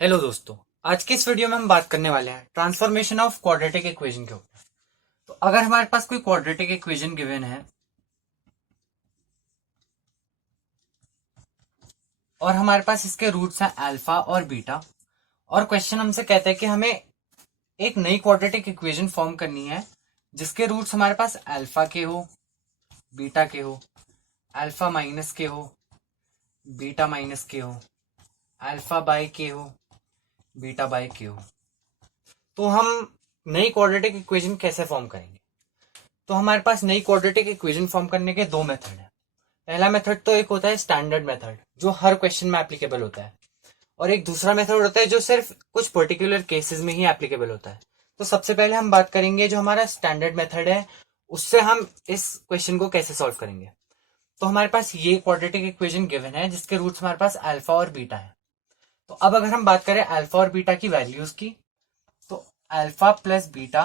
Hello दोस्तों। आज के इस वीडियो में हम बात करने वाले हैं ट्रांसफॉर्मेशन ऑफ क्वाड्रेटिक इक्वेशन के ऊपर। तो अगर हमारे पास कोई क्वाड्रेटिक इक्वेशन गिवन है और हमारे पास इसके रूट्स हैं अल्फा और बीटा, और क्वेश्चन हमसे कहता है कि हमें एक नई क्वाड्रेटिक इक्वेशन फॉर्म करनी है जिसके रूट्स हमारे पास अल्फा के हो, बीटा के हो, अल्फा माइनस के हो, बीटा माइनस के हो, अल्फा बाय के हो, बीटा बाय के हो। तो हम नई क्वाड्रेटिक इक्वेशन कैसे फॉर्म करेंगे? तो हमारे पास नई क्वाड्रेटिक इक्वेशन फॉर्म करने के दो मेथड है। पहला मेथड तो एक होता है स्टैंडर्ड मेथड जो हर क्वेश्चन में एप्लीकेबल होता है, और एक दूसरा मेथड होता है जो सिर्फ कुछ पर्टिकुलर केसेस में ही एप्लीकेबल होता है। तो सबसे पहले हम बात करेंगे जो हमारा स्टैंडर्ड मेथड है, उससे हम इस क्वेश्चन को कैसे सॉल्व करेंगे। तो हमारे पास ये क्वाड्रेटिक इक्वेशन गिवन है जिसके रूट्स हमारे पास अल्फा और बीटा है। तो अब अगर हम बात करें अल्फा और बीटा की वैल्यूज की, तो alpha plus beta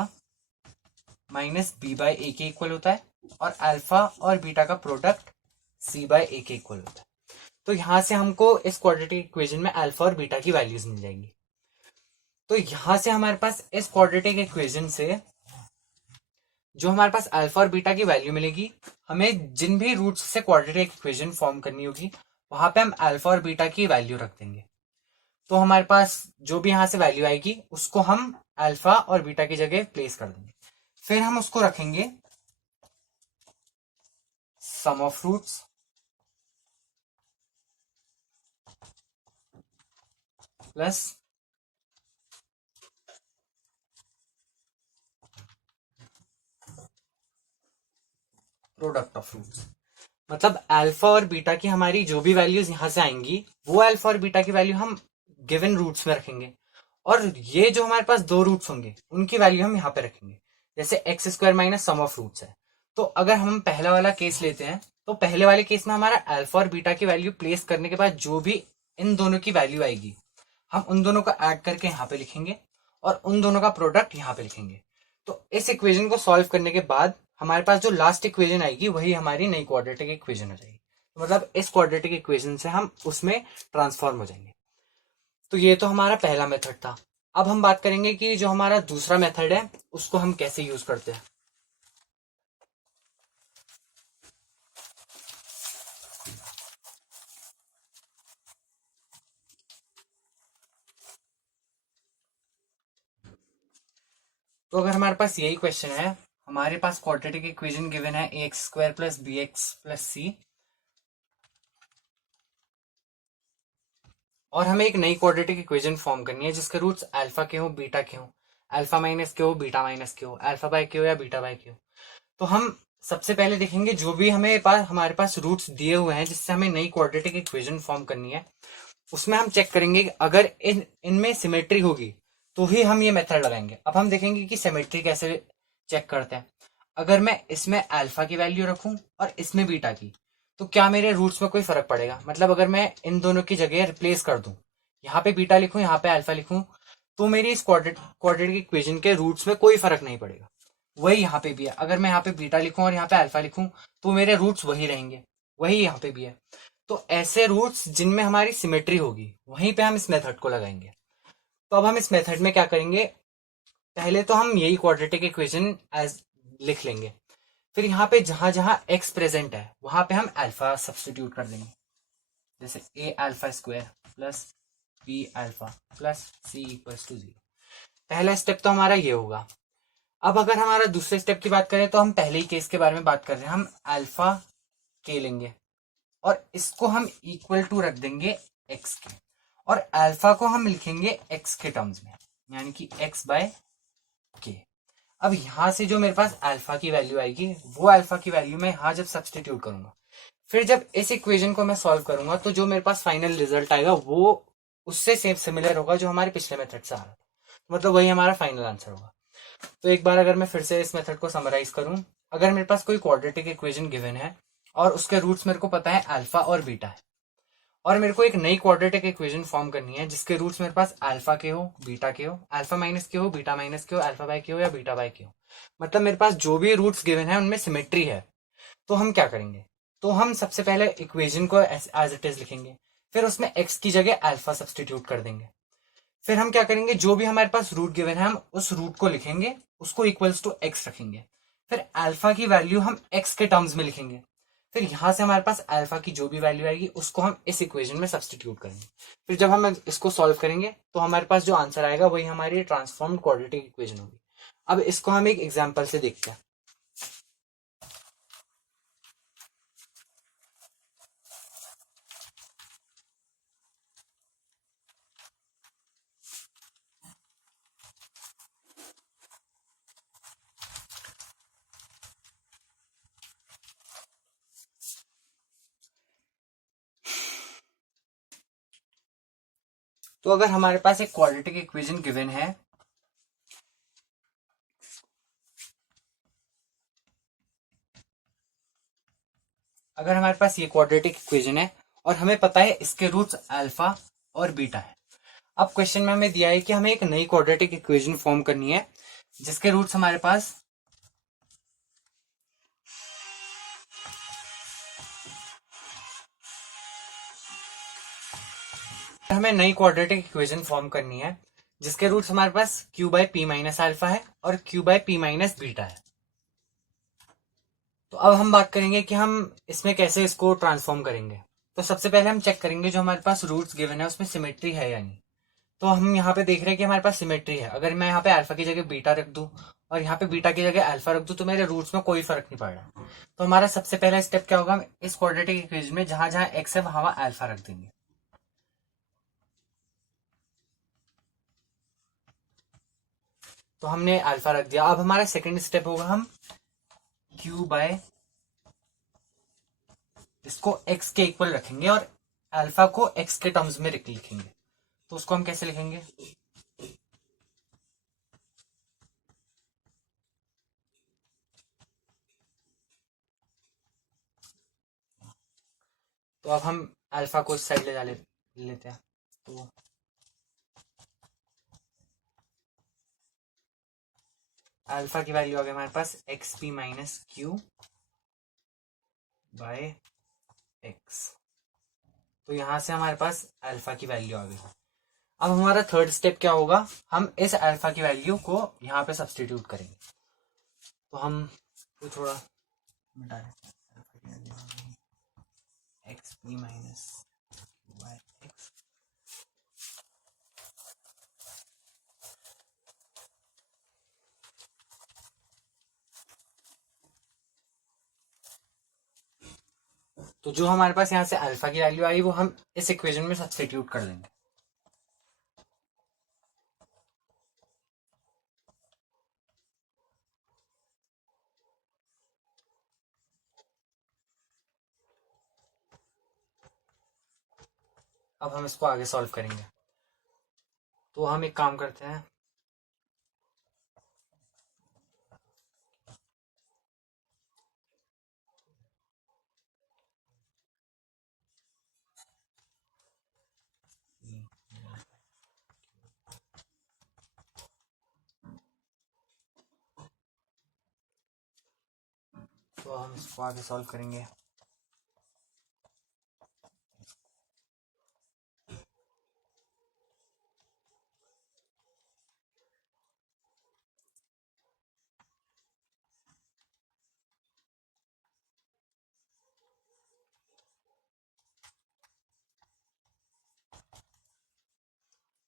minus b by a के इक्वल होता है, और अल्फा और बीटा का प्रोडक्ट सी बाई ए के इक्वल होता है। तो यहां से हमको इस क्वाड्रेटिक इक्वेशन में अल्फा और बीटा की वैल्यूज मिल जाएंगी। तो यहां से हमारे पास इस क्वाड्रेटिक इक्वेशन से जो हमारे पास अल्फा और बीटा की वैल्यू मिलेगी, हमें जिन भी रूट्स से क्वाड्रेटिक इक्वेशन फॉर्म करनी होगी वहां पे हम अल्फा और बीटा की वैल्यू रख देंगे। तो हमारे पास जो भी यहां से वैल्यू आएगी उसको हम अल्फा और बीटा की जगह प्लेस कर देंगे। फिर हम उसको रखेंगे sum of roots plus product of roots. मतलब अल्फा और बीटा की हमारी जो भी वैल्यूज यहां से आएंगी वो अल्फा और बीटा की वैल्यू हम गिवन रूट्स में रखेंगे, और ये जो हमारे पास दो रूट्स होंगे उनकी वैल्यू हम यहाँ पे रखेंगे। जैसे X square minus sum of roots है, तो अगर हम पहला वाला केस लेते हैं तो पहले वाले केस में हमारा अल्फा और बीटा की वैल्यू प्लेस करने के बाद जो भी इन दोनों की वैल्यू आएगी हम उन दोनों को ऐड करके यहाँ पे लिखेंगे, और उन दोनों का प्रोडक्ट यहाँ पे लिखेंगे। तो इस इक्वेशन को सॉल्व करने के बाद हमारे पास जो लास्ट इक्वेशन आएगी वही हमारी नई क्वाड्रेटिक इक्वेशन हो जाएगी। तो मतलब इस क्वाड्रेटिक इक्वेशन से हम उसमें ट्रांसफॉर्म हो जाएंगे। तो ये तो हमारा पहला मेथड था। अब हम बात करेंगे कि जो हमारा दूसरा मेथड है उसको हम कैसे यूज करते हैं। तो अगर हमारे पास यही क्वेश्चन है, हमारे पास क्वाड्रेटिक इक्वेशन गिवन है a x square plus b x plus c, और हमें एक नई क्वाड्रेटिक इक्वेशन फॉर्म करनी है जिसके रूट्स अल्फा के हो, बीटा के हो, अल्फा माइनस के हो, बीटा माइनस के हो, अल्फा बाय के हो या बीटा बाय के हो। तो हम सबसे पहले देखेंगे जो भी हमारे पास रूट्स दिए हुए हैं जिससे हमें नई क्वाड्रेटिक इक्वेशन फॉर्म करनी है, उसमें हम चेक करेंगे कि अगर इनमें सिमेट्री होगी तो ही हम ये मेथड लगाएंगे। अब हम देखेंगे कि सिमेट्री कैसे चेक करते हैं। अगर मैं इसमें अल्फा की वैल्यू रखूं और इसमें बीटा की, तो क्या मेरे रूट्स में कोई फर्क पड़ेगा? मतलब अगर मैं इन दोनों की जगह रिप्लेस कर दूं, यहाँ पे बीटा लिखूं यहाँ पे अल्फा लिखूं, तो मेरी इस क्वाड्रेटिक इक्वेशन के रूट्स में कोई फर्क नहीं पड़ेगा। वही यहाँ पे भी है, अगर मैं यहाँ पे बीटा लिखूं और यहाँ पे अल्फा लिखूं तो मेरे रूट्स वही रहेंगे, वही यहाँ पे भी है। तो ऐसे रूट्स जिनमें हमारी सिमेट्री होगी वहीं पे हम इस मेथड को लगाएंगे। तो अब हम इस मेथड में क्या करेंगे, पहले तो हम यही क्वाड्रेटिक इक्वेशन एज लिख लेंगे। फिर यहाँ पे जहां जहां एक्स प्रेजेंट है वहां पे हम अल्फा सब्सटीट्यूट कर देंगे। जैसे a alpha square plus b alpha plus c equals to 0। पहला स्टेप तो हमारा ये होगा। अब अगर हमारा दूसरे स्टेप की बात करें तो हम पहले ही केस के बारे में बात कर रहे हैं, हम अल्फा के लेंगे और इसको हम इक्वल टू रख देंगे एक्स के, और अल्फा को हम लिखेंगे एक्स के टर्म्स में, यानी कि एक्स बाय के। अब यहां से जो मेरे पास अल्फा की वैल्यू आएगी वो अल्फा की वैल्यू मैं यहां जब सब्सटीट्यूट करूंगा, फिर जब इस इक्वेशन को मैं सॉल्व करूंगा तो जो मेरे पास फाइनल रिजल्ट आएगा वो उससे सेम सिमिलर होगा जो हमारे पिछले मेथड से आ रहा था। मतलब वही हमारा फाइनल आंसर होगा। तो एक बार अगर मैं फिर से इस मेथड को समराइज करूं, अगर मेरे पास कोई क्वाड्रेटिक इक्वेशन गिवन है और उसके रूट्स मेरे को पता है अल्फा और बीटा है, और मेरे को एक नई क्वाड्रेटिक इक्वेशन फॉर्म करनी है जिसके रूट्स मेरे पास अल्फा के हो, बीटा के हो, अल्फा माइनस के हो, बीटा माइनस के हो, अल्फा बाय के हो या बीटा बाय के हो, मतलब मेरे पास जो भी रूट्स गिवन है उनमें सिमेट्री है। तो हम क्या करेंगे, तो हम सबसे पहले इक्वेशन को एज इट इज लिखेंगे, फिर उसमें एक्स की जगह अल्फा सब्सटीट्यूट कर देंगे, फिर हम क्या करेंगे, जो भी हमारे पास रूट गिवन है हम उस रूट को लिखेंगे, उसको इक्वल्स टू एक्स रखेंगे, फिर अल्फा की वैल्यू हम एक्स के टर्म्स में लिखेंगे, फिर यहां से हमारे पास अल्फा की जो भी वैल्यू आएगी उसको हम इस इक्वेशन में सब्सटीट्यूट करेंगे। फिर जब हम इसको सॉल्व करेंगे तो हमारे पास जो आंसर आएगा वही हमारी ट्रांसफॉर्म्ड क्वाड्रेटिक इक्वेशन होगी। अब इसको हम एक एग्जाम्पल से देखते हैं। तो अगर हमारे पास एक क्वाड्रेटिक इक्वेशन गिवन है, अगर हमारे पास ये क्वाड्रेटिक इक्वेशन है और हमें पता है इसके रूट्स अल्फा और बीटा है। अब क्वेश्चन में हमें दिया है कि हमें एक नई क्वाड्रेटिक इक्वेशन फॉर्म करनी है जिसके रूट्स हमारे पास हमें नई क्वाड्रेटिक इक्वेशन फॉर्म करनी है जिसके रूट्स हमारे पास q by p minus alpha है और q by p minus beta है। तो अब हम बात करेंगे कि हम इसमें कैसे इसको ट्रांसफॉर्म करेंगे। तो सबसे पहले हम चेक करेंगे जो हमारे पास रूट्स गिवन है उसमें सिमेट्री है या नहीं। तो हम यहाँ पे देख रहे हैं कि हमारे पास सिमेट्री है। अगर मैं यहाँ पे अल्फा की जगह बीटा रख दूं और यहाँ पे बीटा की जगह अल्फा रख दूं तो मेरे रूट्स में कोई फर्क नहीं पड़ रहा। तो हमारा सबसे पहला स्टेप क्या होगा, हम इस क्वाड्रेटिक इक्वेशन में जहां जहां एक्स है वहां अल्फा रख देंगे। तो हमने अल्फा रख दिया। अब हमारा सेकंड स्टेप होगा, हम क्यू बाय इसको एक्स के इक्वल रखेंगे और अल्फा को एक्स के टर्म्स में लिखेंगे। तो उसको हम कैसे लिखेंगे, तो अब हम अल्फा को इस साइड ले जा लेते हैं। तो अल्फा की वैल्यू आ गई हमारे पास x P minus q by x. तो यहां से हमारे पास अल्फा की वैल्यू आ गई। अब हमारा थर्ड स्टेप क्या होगा, हम इस अल्फा की वैल्यू को यहाँ पे सब्सटीट्यूट करेंगे। तो हम तो थोड़ा मिटा X P minus by x. तो जो हमारे पास यहाँ से अल्फा की वैल्यू आई वो हम इस इक्वेशन में सब्सटीट्यूट कर देंगे। अब हम इसको आगे सॉल्व करेंगे। तो हम एक काम करते हैं, तो हम इसको आगे सॉल्व करेंगे।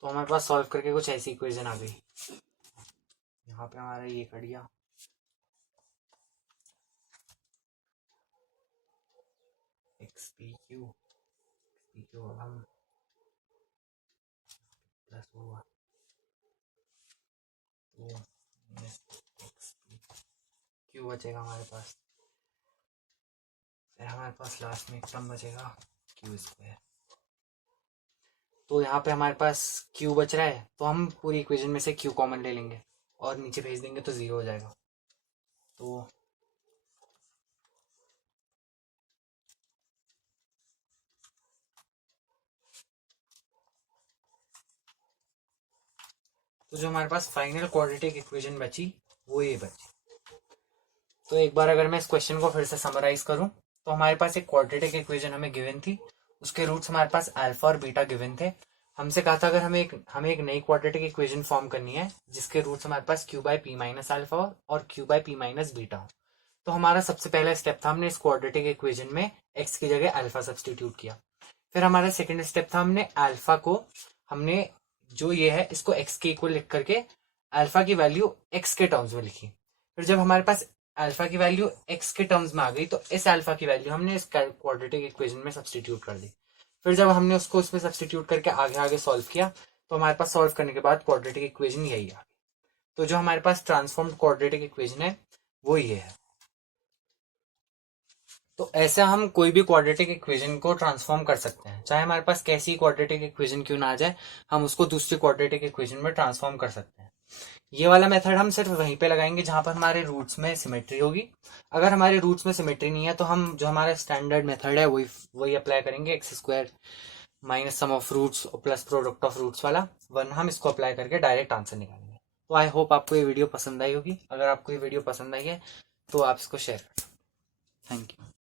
तो हमारे पास सॉल्व करके कुछ ऐसी इक्वेशन आ गई। यहाँ पे हमारा ये कट गया, एक्स पी क्यू हम प्लस हुआ तो एक्स पी क्यू बचेगा हमारे पास। फिर हमारे पास लास्ट में एक टर्म बचेगा क्यू स्क्वायर। तो यहाँ पे हमारे पास क्यू बच रहा है तो हम पूरी इक्वेशन में से क्यू कॉमन ले लेंगे और नीचे भेज देंगे तो जीरो हो जाएगा। तो जो हमारे पास फाइनल क्वाड्रेटिक इक्वेशन बची वो ये बची। तो एक बार अगर मैं इस क्वेश्चन को फिर से समराइज करूं तो हमारे पास एक क्वाड्रेटिक इक्वेशन हमें गिवन थी, उसके रूट्स हमारे पास अल्फा और बीटा गिवन थे। हमसे कहा था अगर हमें एक नई क्वाड्रेटिक इक्वेशन फॉर्म करनी है जिसके रूट्स हमारे पास q by p minus alpha और q by p minus beta हो। तो हमारा सबसे पहला स्टेप था हमने इस क्वाड्रेटिक इक्वेशन में एक्स की जगह अल्फा सब्स्टिट्यूट किया। फिर हमारा सेकंड स्टेप था हमने अल्फा को हमने जो ये है इसको एक्स के इक्वल लिख करके अल्फा की वैल्यू एक्स के टर्म्स में लिखी। फिर जब हमारे पास अल्फा की वैल्यू एक्स के टर्म्स में आ गई तो इस अल्फा की वैल्यू हमने इस क्वाड्रेटिक इक्वेशन में सब्स्टिट्यूट कर दी। फिर जब हमने उसको उसमें सब्स्टिट्यूट करके आगे आगे सॉल्व किया तो हमारे पास सॉल्व करने के बाद क्वाड्रेटिक इक्वेशन यही आ गई। तो जो हमारे पास ट्रांसफॉर्म्ड क्वाड्रेटिक इक्वेशन है वो ये है। तो ऐसे हम कोई भी क्वाड्रेटिक इक्वेशन को ट्रांसफॉर्म कर सकते हैं, चाहे हमारे पास कैसी क्वाड्रेटिक इक्वेशन क्यों ना आ जाए, हम उसको दूसरी क्वाड्रेटिक इक्वेशन में ट्रांसफॉर्म कर सकते हैं। ये वाला मेथड हम सिर्फ वहीं पे लगाएंगे जहां पर हमारे रूट्स में सिमेट्री होगी। अगर हमारे रूट्स में सिमेट्री नहीं है तो हम जो हमारा स्टैंडर्ड मेथड है वही अप्लाई करेंगे, X square minus sum of roots plus product of roots वाला वन, हम इसको अप्लाई करके डायरेक्ट आंसर निकालेंगे। तो आई होप आपको ये वीडियो पसंद आई होगी। अगर आपको ये वीडियो पसंद आई है तो आप इसको शेयर करें। Thank you.